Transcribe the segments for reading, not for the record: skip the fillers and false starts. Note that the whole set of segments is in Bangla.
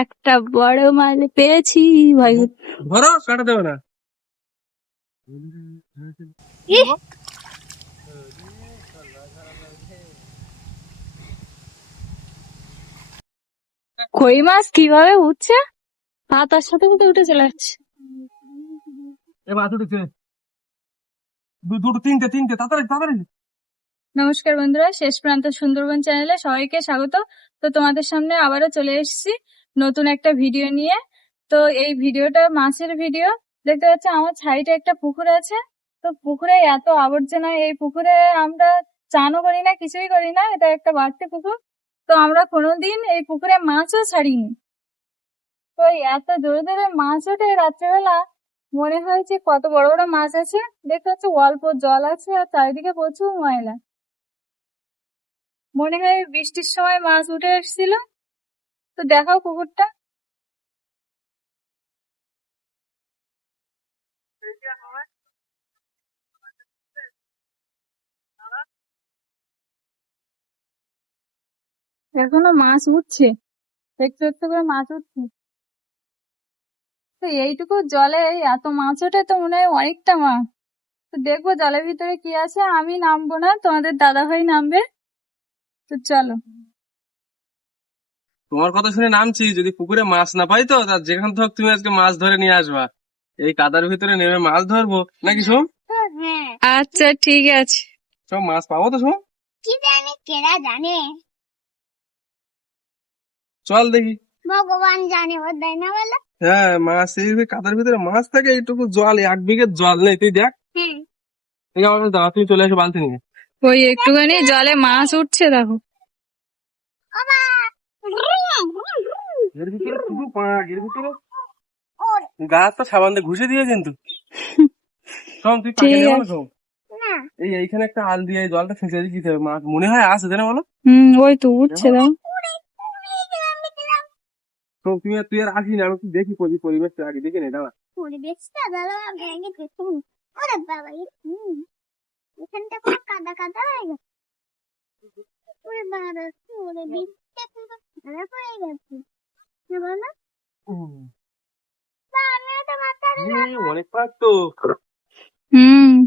একটা বড় মাছ পেয়েছি ভাই। ধরো, কাটা দেবে না। কই মাছ কিভাবে উঠছে, পাতার সাথে সাথে উঠে চলে যাচ্ছে। এবার উঠেছে দুটো, তিনটে তিনটে, তাড়াতাড়ি তাড়াতাড়ি। নমস্কার বন্ধুরা, শেষ প্রান্ত সুন্দরবন চ্যানেলে সবাইকে স্বাগত। তো তোমাদের সামনে আবারও চলে এসেছি নতুন একটা ভিডিও নিয়ে। তো এই ভিডিওটা মাছের ভিডিও। দেখতে পাচ্ছ আমার সাইডে একটা পুকুর আছে। তো পুকুরে এত আবর্জনা, এই পুকুরে আমরা চানও করি না, কিছুই করি না, এটা একটা বাড়তি পুকুর। তো আমরা কোনোদিন এই পুকুরে মাছও ছাড়িনি। তো এত জোরে জোরে মাছ ওঠে রাত্রেবেলা, মনে হয় যে কত বড় বড় মাছ আছে। দেখতে পাচ্ছ অল্প জল আছে আর চারিদিকে প্রচুর ময়লা। মনে হয় বৃষ্টির সময় মাছ উঠে এসেছিল। তো দেখাও পুকুরটা। এখনো মাছ উঠছে, একটু একটু করে মাছ উঠছে। তো এইটুকু জলে এত মাছ ওঠে, তো মনে হয় অনেকটা মাছ। তো দেখবো জলের ভিতরে কি আছে। আমি নামবো না, তোমাদের দাদা ভাই নামবে। তো চলো। তোমার কথা শুনে নামছি, যদি পুকুরে মাছ না পাই তো যেখান থেকে তুমি আজকে মাছ ধরে নিয়ে আসবা। এই কাদার ভিতরে নেমে মাছ ধরবো নাকি সোম? আচ্ছা ঠিক আছে। সব মাছ পাবো তো সোম? কি জানি, কেরা জানে, চল দেখি। ভগবান জানে, ও দেয় না বলে। হ্যাঁ, মাছ এই যে কাদার ভিতরে মাছ থাকে, এইটুকু জল, 1 বিঘে জল নেই, তুই দেখ। এই আমার কাছে দাঁড়া, তুমি চলে আসো বালতি নিয়ে। ওই একটুখানি জলে মাছ উঠছে দেখো। এর ভিতরে শুধু পাক, এর ভিতরে গাছ তো সাবান দিয়ে ঘুষে দিয়ে কিন্তু। সোম, তুই পাকে ঠিক নেবো না আছে। সোম? এইখানে একটা আল দিয়ে এই জলটা ফেঁচে দিতে হবে, মাছ মনে হয় আছে, তাই না বলো? ওই তো উঠছে দাও। সোম, তুই আর আসি না, আমি একটু দেখি পরিবেশটা আগে দেখে নে, দাঁড়া। পরিবেশটা ভালো ভেঙে দেখুন। ওরে বাবা, এখানটা পুরো কাদা কাদা হয়ে গেছে। ওরে বাবা, ওরে বৃষ্টিতে পুরো কাদা পড়ে গেছে। কি বলো? আমি তো মাথায় অনেক পাক তো।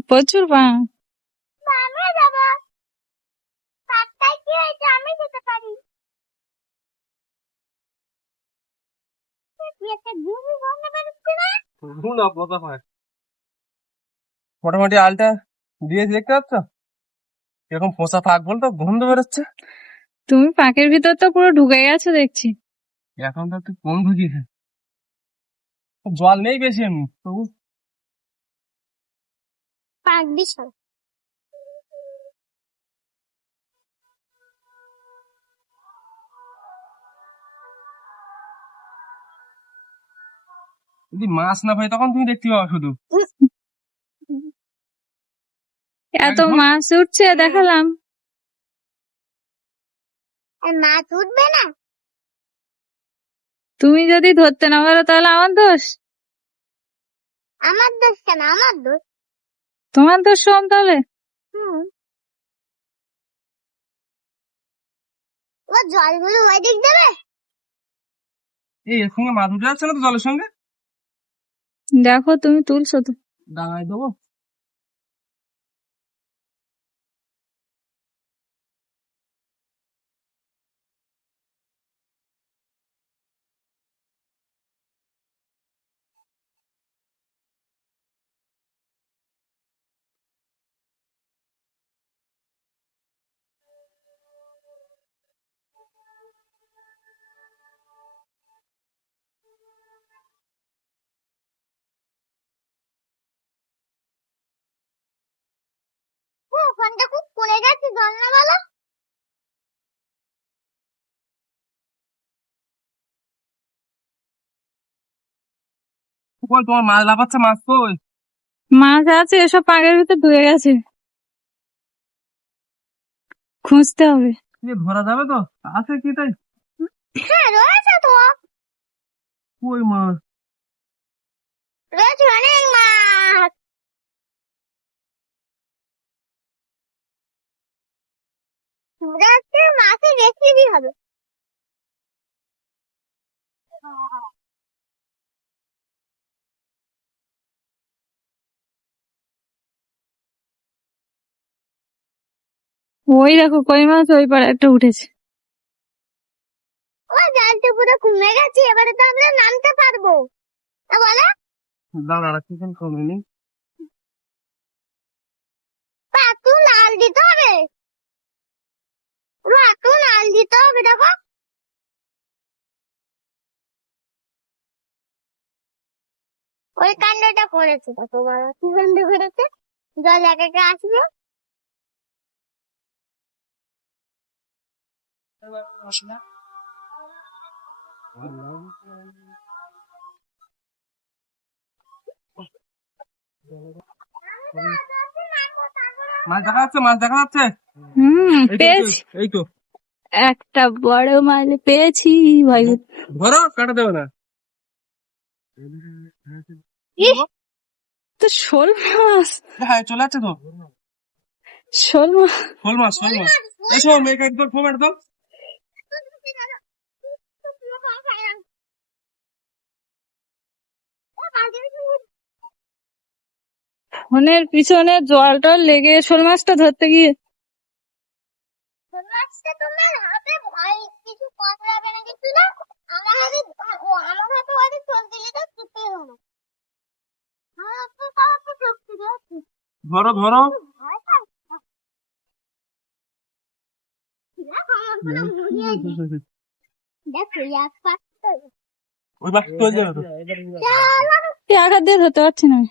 প্রচুর মাছ। আমিও যাবো। পাত্তায় কি হয়েছে, আমি যেতে পারি। একটা গুবু গন্ধ বেরোচ্ছে না? না, পোকা পাক। মোটামুটি আলটা দিয়েছি, দেখতে পাচ্ছ এরকম পোষা ফাঁক বলতো গন্ধ বেরোচ্ছে। তুমি পাকের ভিতর তো পুরো ঢুকে গেছো দেখছি। এখন তো একটু কম ঢুকিয়েছে, জল নেই বেশি এমনি তবু। পাক বিশাল। যদি মাছ না পাই তখন তুমি দেখতে পাবো শুধু। এত মাছ উঠছে দেখালাম। মাছ উঠবে না? তুমি যদি ধরতে না পারো তাহলে আমার দোষ। আমার দোষ কেন? আমার দোষ। তোমার দোষ শোন তাহলে। ও জলগুলো ওই দিক দেবে। এই এর সঙ্গে মাছ উঠে যাচ্ছে না তো জলের সঙ্গে। দেখো তুমি তুলছো তো। ডাঙায় দেবো। ওখানটা খুব পড়ে যাচ্ছে, জল না বলো। কই তোমার মাছ লাফাচ্ছে, মাছ কই? মাছ আছে, এসব পাকের ভিতর ঢুকে গেছে, খুঁজতে হবে। ধরা যাবে তো? আছে কি তাই? হ্যাঁ, রয়েছে তো। কই মাছ? রয়েছে অনেক মাছ। ওটা হচ্ছে মাছের রেসিপি হবে। ওই দেখো কই মাছ ওই পাড়ে একটা উঠেছে। ও জালটা পুরো কমে গেছে, এবারে তো আমরা নামতে পারবো না বলো? দাঁড়া কিছুক্ষণ কমেনি। একটু লাল দিতে হবে, পুরো একটু লাল দিতে হবে। দেখো ওই কাণ্ডটা করেছে, কত বড় কি কাণ্ড করেছে। জল এক একে আসবে। মাছ দেখা যাচ্ছে, মাছ দেখা যাচ্ছে। এই তো, পেয়েছি এই তো একটা বড় মাছ পেয়েছি ভাই। ধরো, কাটা দেবে না। তো শোল মাছ, হ্যাঁ চলে যাচ্ছে তো। শোল মাছ। শোল মাছ, শোল মাছ। এসো মেয়েকে একবার ফোন একদম। ফোনের পিছনে জল টল লেগে শোল মাছটা ধরতে গিয়ে মাছটা তোমার হাতে ভয় কিছু কামড়াবে না কিছু না। আমার হাতে আমার হাতে ওদের চল দিলে তো ছুটে হলো। আমার হাতে কাউকে শক্তি দিয়েছি। ধরো ধরো। দেখো এক পাশটা ওই বাকি চলে যাবে তো। এক হাত দিয়ে ধরতে পারছি না আমি।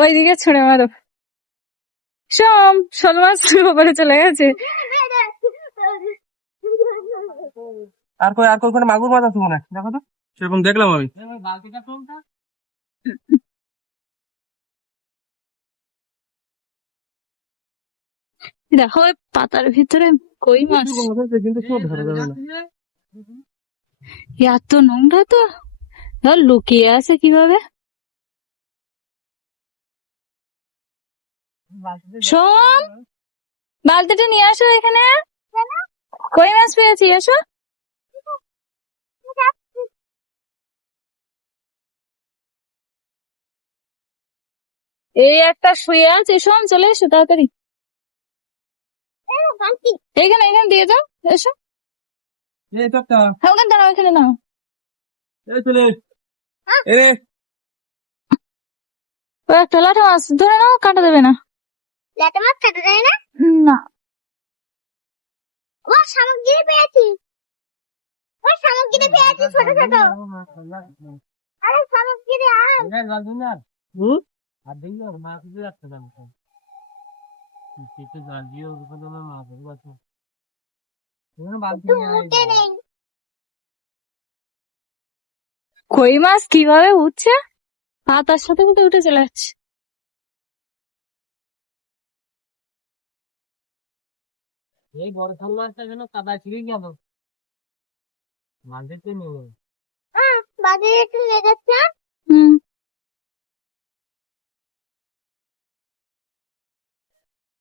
ওইদিকে ছুঁড়ে মারো। সোম, শোল মাছ ওপরে চলে গেছে। আর কই ওখানে মাগুর মাছ আছে মনে হয়, দেখো তো। সেরকম দেখলাম আমি। দেখো ওই পাতার ভিতরে কই মাছ। কিন্তু সব ধরা যাবে না। এত নোংরা তো, ধর লুকিয়ে আছে কিভাবে। সোম, বালতিটা নিয়ে আসো এখানে। কই মাছ পেয়েছি, এসো। এই একটা শুয়ে আছে, সোম চলে এসো তাড়াতাড়ি। এইখানে এখানে দিয়ে যাও, এসো। এই তো একটা। হ্যাঁ ওখানে দাঁড়াও, এখানে নাও। এই চলে এ রে। ও একটা লাঠা মাছ ধরে নাও, কাটা দেবে না। ল্যাটা মাছ কাটা যায় না? না। ও সামুদ্রে পেয়েছি, ও সামুদ্রে পেয়েছি ছোট ছোট। আরে সামুদ্রে আর হুম? একটু মুটে নেই। কই মাছ কিভাবে উঠছে, পাতার সাথে সাথে উঠে চলে যাচ্ছে। এই বড় শোল মাছটা যেন কাদা ছিঁড়ে গেল, মাঝে তো নেই। বাজারে একটু নিয়ে যাচ্ছে। হুম।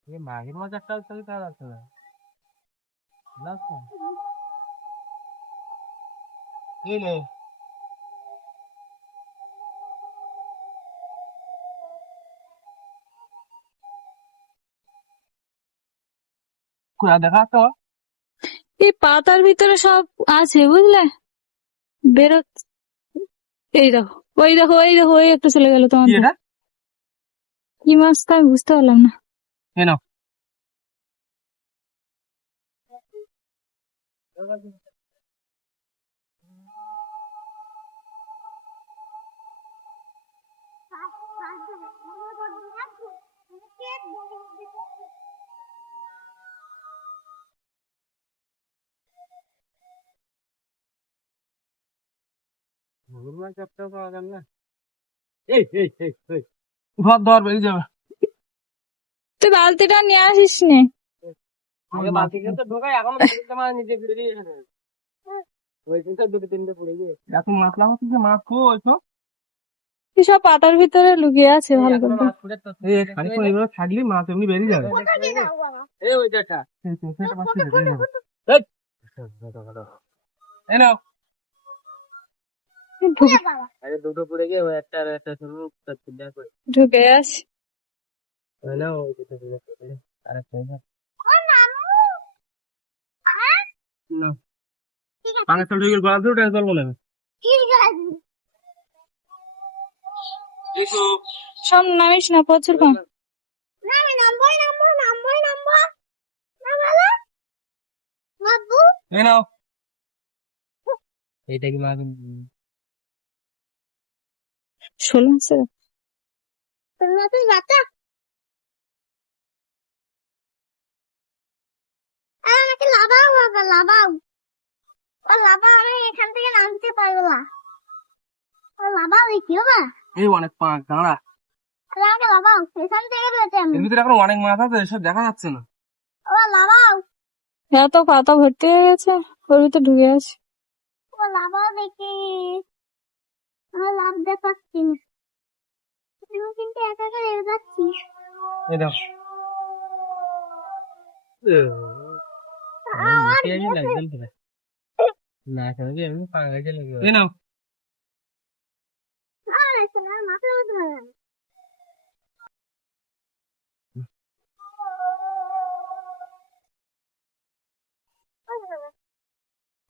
এই মাঘের মাছ একটা ছবি পাওয়া যাচ্ছে না, বুঝছো? এই নে। কই আর দেখা যাচ্ছে? এই পাতার ভিতরে সব আছে বুঝলে, বেরোচ্ছে। এই দেখো, ওই দেখো, ওই দেখো, ওই একটা চলে গেল তোমার কি ধারে। এটা? কি মাছ তা আমি বুঝতে পারলাম না। এই নাও। মাগুর মাছ একটাও পাওয়া গেল না। এই এই এই এই ধর ধর বেরিয়ে যাবে। তুই বালতিটা নিয়ে আসিস নে। আগে বালতিতে তো ঢোকাই, এখন বালতিতে মাছ নিচে ফিরে দিয়ে এখানে ওই তিনটা দুটো তিনটে পড়ে গিয়ে এখন মাছ লাগাচ্ছি যে মাছ কই তো? সব পাতার ভিতরে লুকিয়ে আছে ভালো করে। এই খানিকক্ষণ এইভাবে থাকলে মাছ এমনি বেরিয়ে যাবে। কোথায় যাও বাবা? এই ওই দেখা এই তো, সেটা মাছ কোথায় বেরিয়ে যাবে। এই নাও ঢুকে বাবা? আরে দুটো পড়ে গিয়ে ওই একটা আর একটা শুরু চিন্তা করে ঢুকে আছে। নাও ওই দুটো পড়ে গেছে আর একটা ও নামু। হ্যাঁ? না, ঠিক আছে, পানির তল ঢুকে গলা ধরে টেনে তুলবো না। ঠিক আছে। এসো। সব নামিস না, প্রচুর কম। না, আমি নামবোই, নামবো, নামবোই, নামবো। না বাবা? বাবু? এই নাও। এইটা কি মাছ শোল আছে। তোমরা তো বাচ্চা। আমাকে লাভাও বাবা, লাভাও। ও লাভাও, আমি এখান থেকে নামতে পারবো না। ও লাভাও দেখি বাবা। এই অনেক পাঁচ দাঁড়া। আমাকে লাভাও, এখান থেকে বেঁচে আমি। এর ভিতরে এখন অনেক মাছ আছে, এসব দেখা যাচ্ছে না। ও লাভাও, এত পাতা ভর্তি হয়ে গেছে, ওর ভিতরে ঢুকে আছে। ও লাভাও দেখি। আমার লাভ দেখাচ্ছি না। তুমি কিন্তু একা একা রেগে যাচ্ছি। এই দাও। আমার এই লাগবে না না কেন কি আমি পাগল হয়ে লাগবে এই নাও। আমার মাথার মধ্যে ভালো লাগে।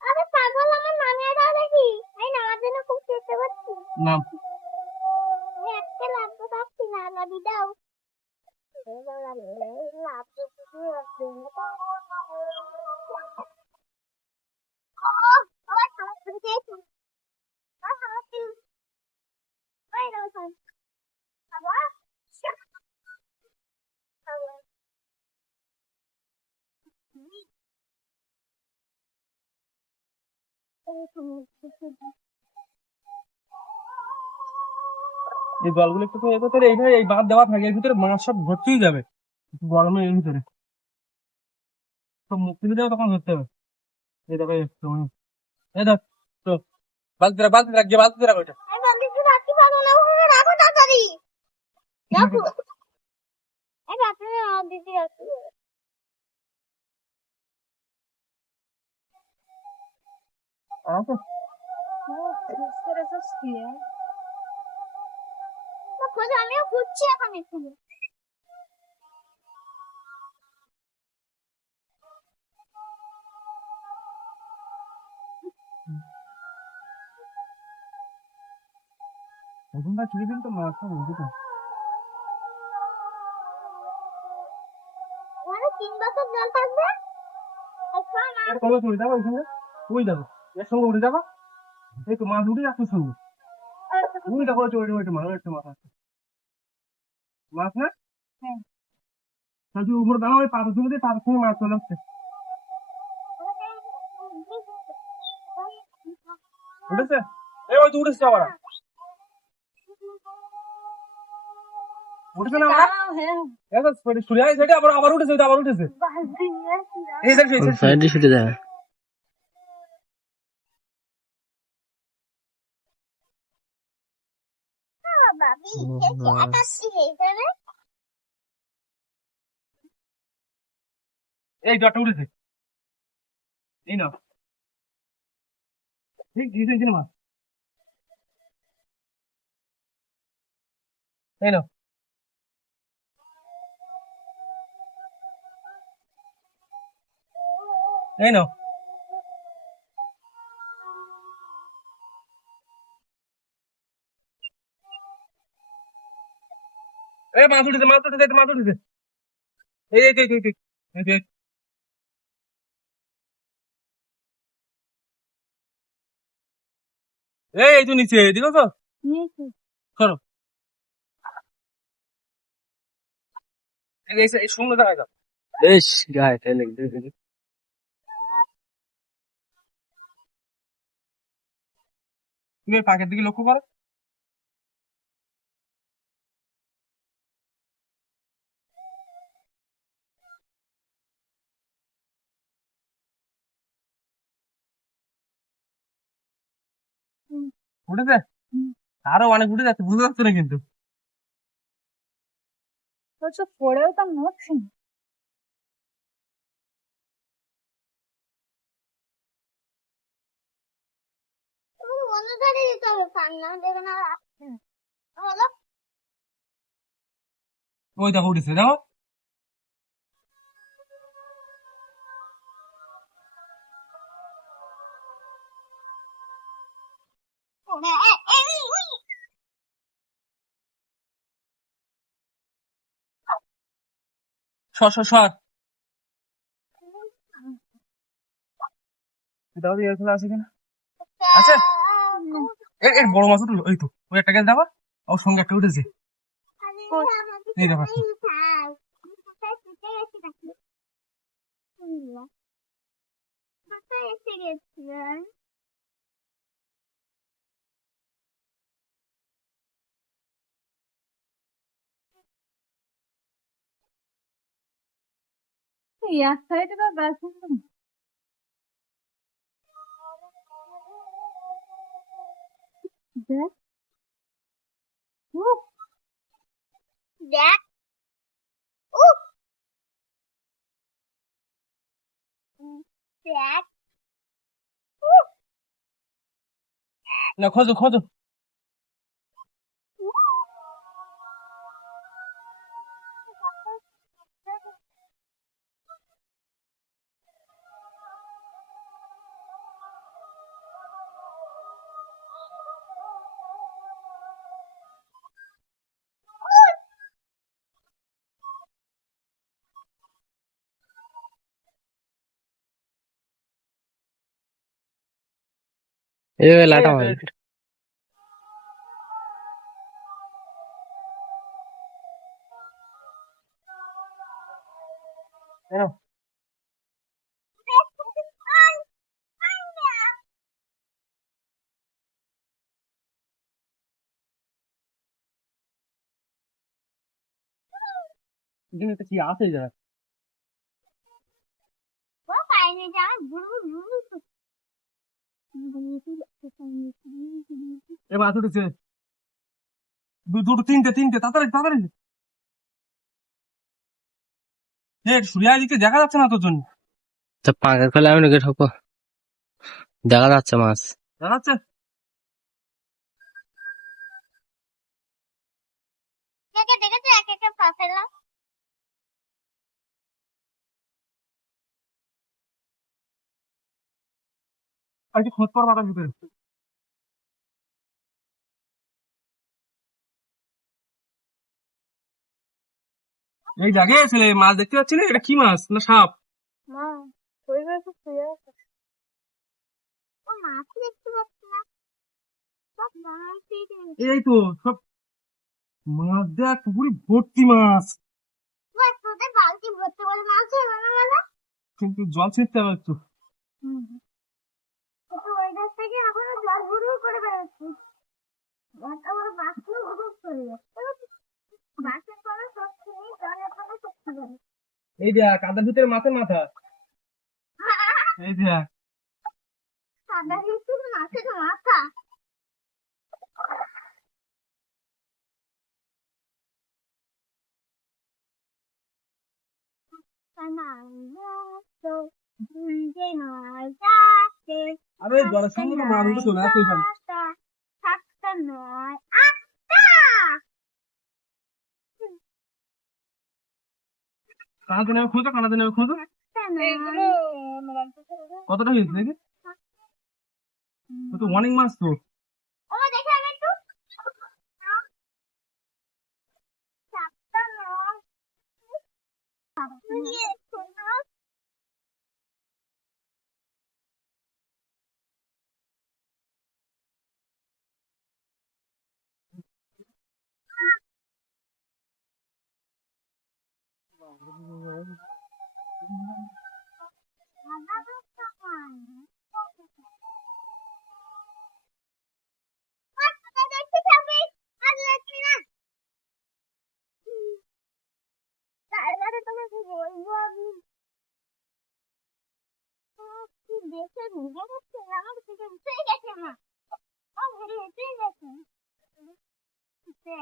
আরে পাগল, আমার নামিয়ে দাও দেখি। এই নামার জন্য খুব চেষ্টা করছি। নাও। আমি একটা লাভতে পারছি না, লাভি দাও। লাভ তো কিছু আছে। আমার সমস্যা খেয়েছি। আমার সমস্যা। ওই দাও সব। বাবা? বাবা। এই সমস্যা। এই জলগুলো একটু এ করতে এইভাবে এই বাঁধ দেওয়া থাকে, এর ভিতরে মাছ সব ভর্তি যাবে গরমে। এর ভিতরে সব মুখ তুলে দেবে, তখন ধরতে হবে। এই দেখো একটু এই দেখ তো, বালতি রাখ, গিয়ে বালতি রাখ ওইটা। আমি বান্ধবীকে রাখতে পারবো না, ওখানে রাখো তাড়াতাড়ি। রাখো। এই বাথরুমে আমার দিদি রাখতে হবে। আছে? না, খোঁজো, আমিও খুঁজছি এখন এখানে। ওখানটা ছুড়ে দিন তো মাছটা বুঝতে তো। ওখানে 3 বছর জল থাকবে। এটা কবে চলে যাবো ওইখানে? ওই দেখো, এর সঙ্গে উঠে যাবো। এই তো মাছ উঠে যাচ্ছে সঙ্গে। ওই দেখো ওইটা মাছ, একটা মাছ আছে। মাছ না? হ্যাঁ। তাহলে তুই উপরে দাঁড়া, ওই পাথর তুলে দিয়ে পাথর সঙ্গে মাছ চলে আসছে। উঠেছে? এই ওই তো উঠেছে আবার। উঠেছে না আবার? এই তো সরে আয় সাইডে, আবার উঠেছে, ওইটা আবার উঠেছে। এই দেখ, এই সাইডে ছুটে দেয় বাবি, আকাশি এখানে। এই জটটা উঠেছে। এই না, ঠিক দিয়েছে মাছ। এই না, এই না। এই মাছ উঠেছে, মাছ উঠেছে, মাছ উঠেছে। এই এই এই এই এই, এই এই। এই তো নিচে, দেখো তো, সরো। এই সঙ্গে দেখা যাও। বেশ গায়ে তেলে তুমি পাখির দিকে লক্ষ্য করো। উঠেছে? আরো অনেক উঠে যাচ্ছে, বুঝতে পারছো না কিন্তু। বলছো পড়েও তো মরছি না। তুমি অন্য ধারে দিতে হবে, ফান না দেবে না রাখছে হলো। ওই দেখো উঠেছে, দেখো। সর সর সর। দেখো তো এরকম আছে কিনা। আছে। এর বড় মাছ উঠলো, এই তো ওই একটা গেছে দেখো। ওর সঙ্গে একটা উঠেছে। এই দেখো একটা। এসে গেছি। এক সাইডে তো গাছ আছে না। দেখ উফ, দেখ, উফ, দেখ, না খোঁজো খোঁজো। এই এই লাটা একটা, মারবে। এই একটা। এই নাও। এখানে একটা কি আছে যা। ও পাইনি যা, গুরু গুরু। এ মাছ উঠেছে। দুটো তিনটে তিনটে, তাড়াতাড়ি তাড়াতাড়ি। সূর্যা দিকে দেখা যাচ্ছে না তোর জন্য। তো পাঁকা খোলে আমি ঢুকে ঠকো, দেখা যাচ্ছে মাছ। দেখা যাচ্ছে। দেখে দেখেছে এক একটা ফাঁসেলা। আর একটু খোঁজ পাওয়ার বাটার ভিতরে। এই জাগে ছেলে মাছ দেখতে পাচ্ছি না, এটা কি মাছ না সাপ? মা শরীরে তো শুয়ে আছে। ও মাছ দেখতে পাচ্ছি না, সব মাছ দেখতে পাচ্ছি। এই তো সব মাছ, দেখ পুকুরি ভর্তি মাছ। বাস তোদের বালতি ভর্তি করে মাছ হলো না বলো? কিন্তু জল ছিটতে হবে একটু। ওই গাছ থেকে এখনো জল গুরু করে বেরোচ্ছে। একটা বড় বাথরুম গুরু করে যাচ্ছে। বাসের পরে সব ছেড়ে জলের পরে সত্যি করে। এই দেখ কাদার ভিতরে মাছের মাথা। এই দেখ। সাদা কিন্তু মাছের মাথা। তো যে নয় যাচ্ছে আরে জলের সঙ্গে তো মাছ উঠে চলে আসছে এখানে। সাতটা নয় আটটা। কানাতে নেমে খোঁজো, কানাতে নেমে খোঁজো। আটটা এইগুলো নয়। কতটা হয়েছে দেখি। ও তো অনেক মাছ তো। ও দেখে আমি একটু সাতটা নয়। তারপরে তোমাকে বলবো আমি কি দেখে ভিজে গেছে আমার থেকে উঠে গেছে না। ও ঘুরে উঠে গেছে। এটা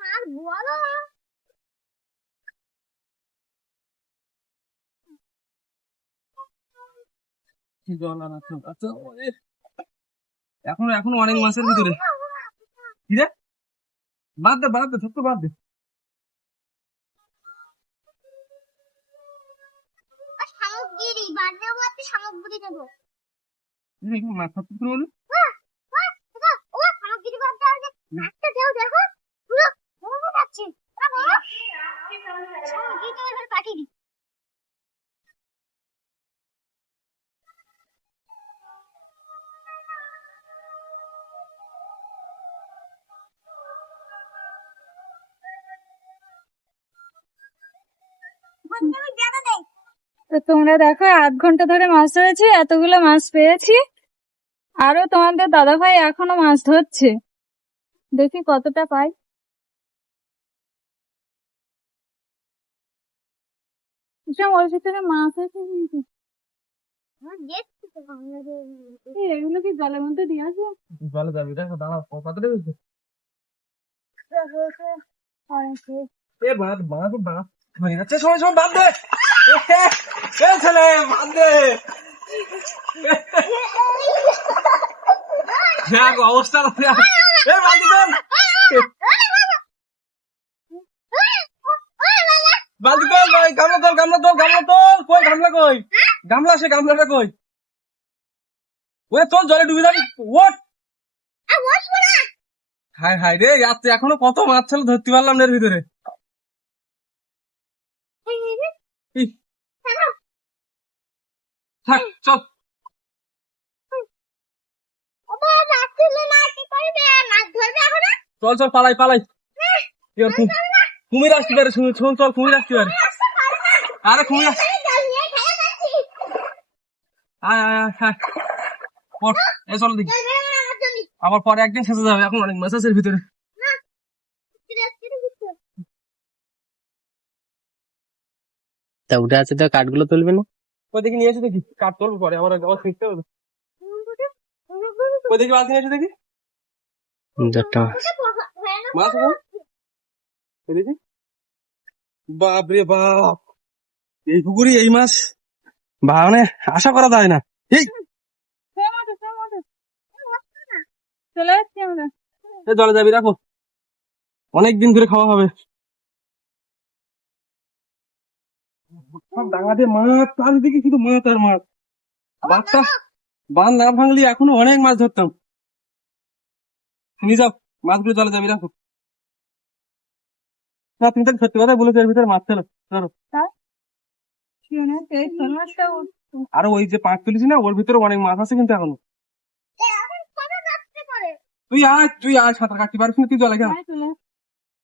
মাছ বড়। কি জল আর আছে? আচ্ছা, এখনো এখনো অনেক মাছের ভিতরে। কি রে? বাদ দে, সব তো বাদ দে। সামগ্রী বাড়লে বলতে সামগ্রী দেবো। মাছ সব কিছু বলে ও সামগ্রী বলতে আছে মাছটা দেও দেখো পুরো মরে যাচ্ছে। সামগ্রী তো এবার পাঠিয়ে দিই। তো তোমরা দেখো 8 ঘন্টা ধরে মাছ ধরেছি, এতগুলো মাছ পেয়েছি। আরো তোমাদের দাদা ভাই এখনো মাছ ধরছে, দেখি কতটা পাই। এসব ওর ভিতরে মাছ আছে কিন্তু। দেখছি তো বাংলাদেশ এই, এগুলো কি জলের মধ্যে দিয়ে আসবে? জলে যাবি দেখো, দাঁড়া কত লেগেছে। এ বাদ হয়ে যাচ্ছে, সময় বাদ দে। এ ছেলে বাদ দে। হ্যাঁ অবস্থা এ বাদ দে, বালতি তোল ভাই, গামলা তোল, কই গামলাটা কই? ওরে তোর জলে ডুবে যাবি, ওঠ। হায় রে, আজকে এখনো কত মাছ ছিল ধরতে পারলাম না এর ভিতরে। ইস, থাক চল। চল পালাই। এবার কুমির আসতে পারে, শোন চল, কুমির আসতে পারে। আরে কুমির আয় ওঠ, এ চল দেখি। আবার পরে একদিন শেষে যাবে, এখন অনেক মাছ আছে এর ভিতরে। তা উঠে আছে তো কাঠগুলো তুলবে না? ওই দেখি নিয়ে এসে দেখি, কাঠ তোলবো পরে, আমার শিখতে হবে। ওই দেখি বালতি নিয়ে এসে দেখি, 4টা মাছ। মাছ আছে? ওই দেখি, বাপ রে বাপ, এই পুকুরি এই মাছ মানে আশা করা যায় না। এই চলে যাচ্ছি আমরা। জলে যাবি, রাখো, অনেকদিন ধরে খাওয়া হবে। সব ডাঙাতে মাছ, চারিদিকে শুধু মাছ আর মাছ। বাঁধ না ভাঙলি এখনো অনেক মাছ ধরতাম। তুমি যাও, মাছগুলো জলে যাবি, রাখো। না তুমি তাহলে সত্যি কথা বলেছো, এর ভিতরে মাছ ছিল। ধরো, এই শোল মাছটা আরো ওই যে পাঁচ তুলেছি না, ওর ভিতরে অনেক মাছ আছে কিন্তু এখনো। তুই আয় সাঁতার কাটতে পারিস না, তুই জলে কেন? চলে